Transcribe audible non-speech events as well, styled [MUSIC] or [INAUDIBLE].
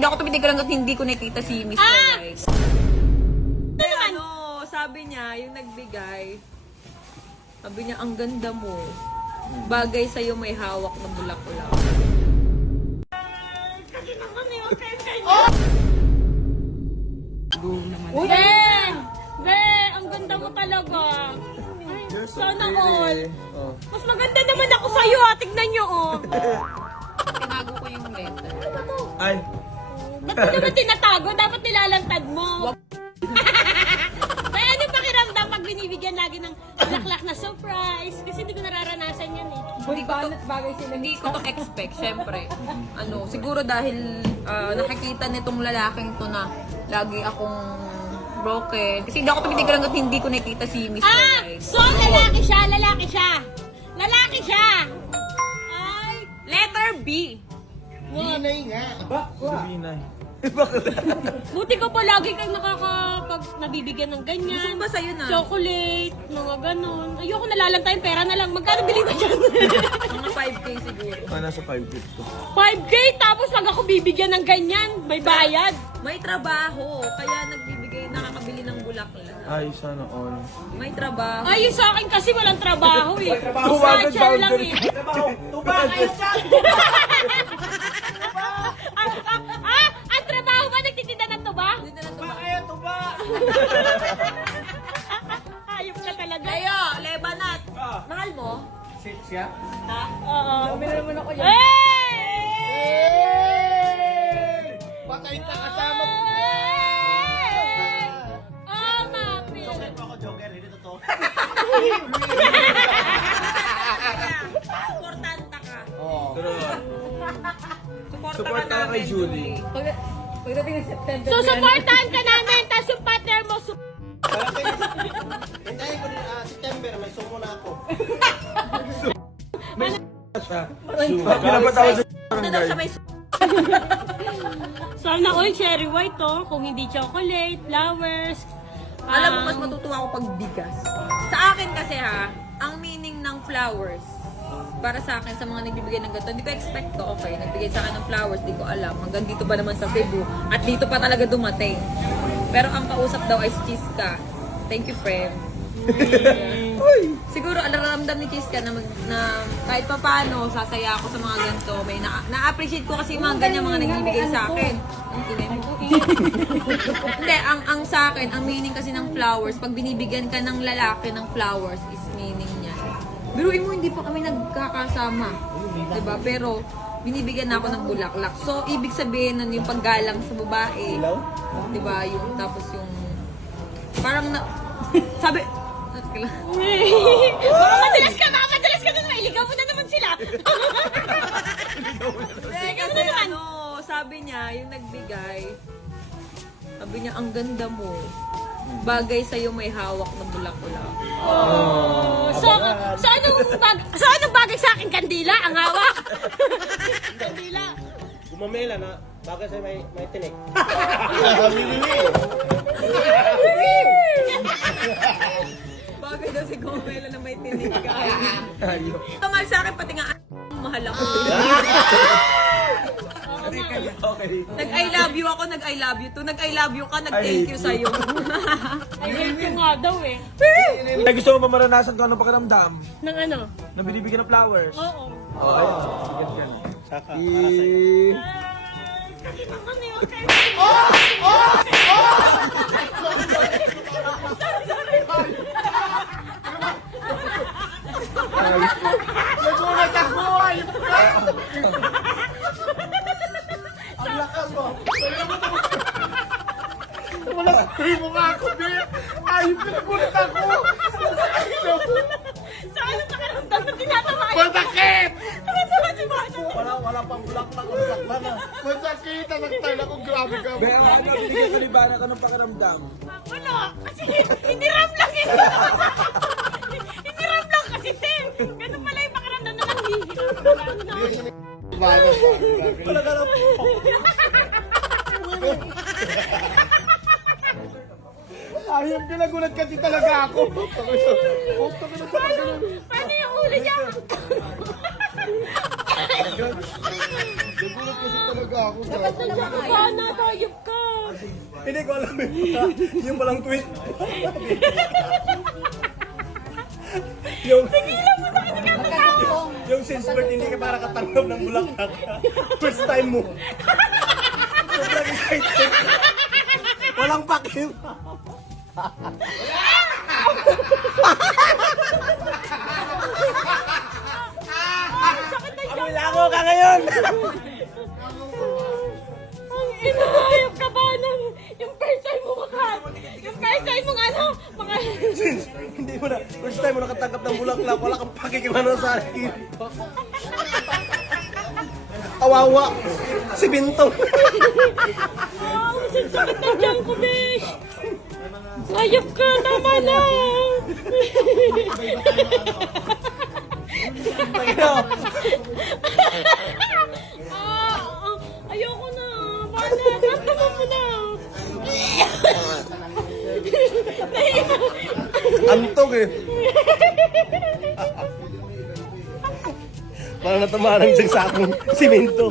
Hindi ako tumitigil hanggat hindi ko nakita si Mr. Ah! Right. ano, sabi niya, yung nagbigay, sabi niya, ang ganda mo. Bagay sa'yo may hawak na bulaklak. Ben! Ben! Ang ganda mo talaga. Ay, sana all. Oh. Mas maganda naman ako sa'yo ah. Tignan nyo oh. [LAUGHS] Tinago ko yung letter. Ay, Ba't mo naman tinatago? Dapat nilalantad mo. [LAUGHS] Kaya ano pakiramdam pag binibigyan lagi ng bulaklak na surprise? Kasi hindi ko nararanasan yan eh. Hindi ko to, hindi ko to expect, syempre. Ano, siguro dahil ah, nakikita nitong lalaking to na lagi akong broken. Kasi hindi ako tumitigil hanggat hindi ko nakita si Mr. Ah! Right. So, lalaki siya, lalaki siya. Lalaki siya. Ay, Letter B. Sabinay. [LAUGHS] buti ko pa lagi kang nakakapag nabibigyan ng ganyan. Gusto ba sa'yo na? Chocolate, mga ganon. Ayoko nalalantay, pera na lang. Magkano bili ba dyan? [LAUGHS] Mga 5K siguro. Ah, nasa 5 feet to. 5K, tapos pag ako bibigyan ng ganyan, may bayad. May trabaho, kaya nagbibigay, nakakabili ng bulaklak. Ay, sana all. May trabaho. Ay, yung sa akin kasi walang trabaho eh. Tumagal Essential lang boundary. eh. [LAUGHS] ah, Ayop ka talaga. Kayo, lebanat. Mahal mo? Ha? Oo. Sabi na naman ako yan. Hey! Patay ka kasama. Oh, mapi. ako, Joker. Hindi totoo. Suportanta ka. Oo. Pero, Suporta Support ka kay Julie. Pagdating ng September So, supportahan ka namin, tapos yung partner mo, su- Hintayin ko rin, ah, September, may sumo na ako. siya. Pinapatawad sa may su- sana all cherry white to, kung hindi chocolate, flowers. Alam mo, um, mas matutuwa ako pag bigas. Sa akin kasi ha, ang meaning ng flowers, para sa akin, sa mga nagbibigay ng ganito, hindi ko expect to, okay, nagbigay sa akin ng flowers, di ko alam, hanggang dito ba naman sa Cebu, at dito pa talaga dumating. Pero ang kausap daw ay si Chiska. Thank you, friend. [LAUGHS] Siguro, alam ni Chiska na, mag, na kahit pa paano, sasaya ako sa mga ganito. May na, na-appreciate ko kasi yung mga ganyan mga nagbibigay sa akin. Ang tingin mo. [LAUGHS] Hindi, ang, ang sa akin, ang meaning kasi ng flowers, pag binibigyan ka ng lalaki ng flowers, is meaning niya. Biruin mo, hindi pa kami nagkakasama. Diba? Pero, binibigyan na ako ng bulaklak. So, ibig sabihin nun yung paggalang sa babae. Diba? Yung, tapos yung, parang na, [LAUGHS] sabi, Teka lang. [LAUGHS] baka madalas ka, baka madalas ka na naman, iligaw mo na naman sila. [LAUGHS] Hindi, kasi ano, sabi niya, yung nagbigay, sabi niya, ang ganda mo. Bagay sa'yo may hawak na bulaklak. so, so anong, bag, so anong bagay sa akin? Kandila, ang hawak. [LAUGHS] Kandila. Gumamela na, bagay sa'yo may, may tinik. Bagay daw si Gomela na may tinig ka. Kamahal sa akin, pati nga mahal ako. [LAUGHS] Okay. Nag-I love you ako, nag-I love you too. Nag-I love you ka, nag-thank you sa'yo. [LAUGHS] Ay, hate ko nga daw eh. Ay, gusto mo ba maranasan kung anong pakiramdam? Nang ano? Na binibigyan ng flowers? Oo. Oo. Oh, ayun. Sige, sige. Saka, I... Ano yun? Nagulat ako! Ayun ka! Ang lakas mo! Wala mo nga ako, Be! Ayun ka, nagulat ako! Sa ano pakiramdam na tinatamaan? Masakit! Tinatamaan si Mano. Wala, wala pang bulak na bulak na na. Masakit! Ang tayo ako, grabe ka! Be, ano, binigyan ka ni Bara ka ng pakiramdam? Ano? Kasi hindi ram lang eh. Hindi ram lang kasi, Tim. Ganun pala yung pakiramdam na nanghihirap. Talaga lang po! [LAUGHS] Ayun, pinagulat kasi talaga ako. Puto ka na talaga. Paano yung huli niya? Nagulat kasi talaga ako. Dapat nandiyan ka ba na? Hayop ka. Hindi ko alam yun. yung palang twist. yung, yung since birth, hindi ka para katanggap ng bulaklak. First time mo. Sobrang excited. Walang pakim. Amilango ka ngayon! Ang inahayop ka ba ng yung first time mo maka... Yung first time mo ano? Mga... Since hindi mo na, first time mo nakatanggap ng bulaklak, wala kang pakikimano sa akin. Kawawa! Si Bintong! Ang sakit na dyan ko, besh. Hayop ka, na. Tangina, Ah, ah, ayoko na. Bana, tama mo na. Antog eh. Parang natamaan ng isang sakong simento.